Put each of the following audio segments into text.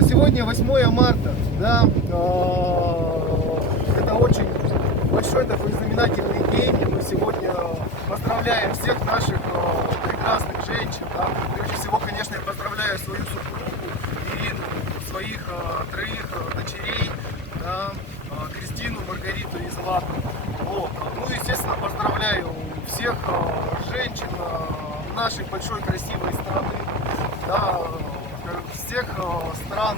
Сегодня 8 марта, да, это очень большой такой знаменательный день. Мы сегодня поздравляем всех наших прекрасных женщин. Да. Прежде всего, конечно, я поздравляю свою супругу Ирину, своих троих дочерей, да, Кристину, Маргариту и Злату. Вот. Ну, естественно, поздравляю всех женщин нашей большой красивой страны, да, всех стран.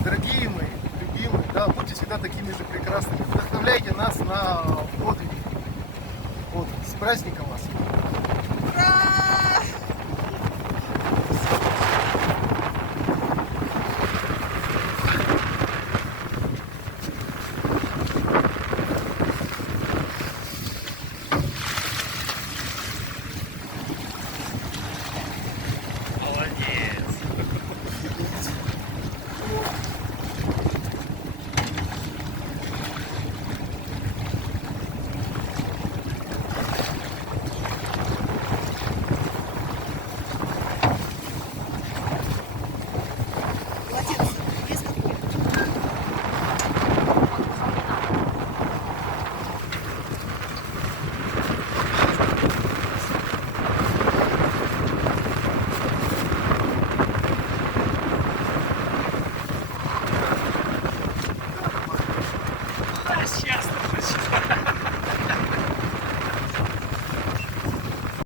Дорогие мои, любимые, да, будьте всегда такими же прекрасными. Вдохновляйте нас на подвиг. Вот, с праздником вас! Ура!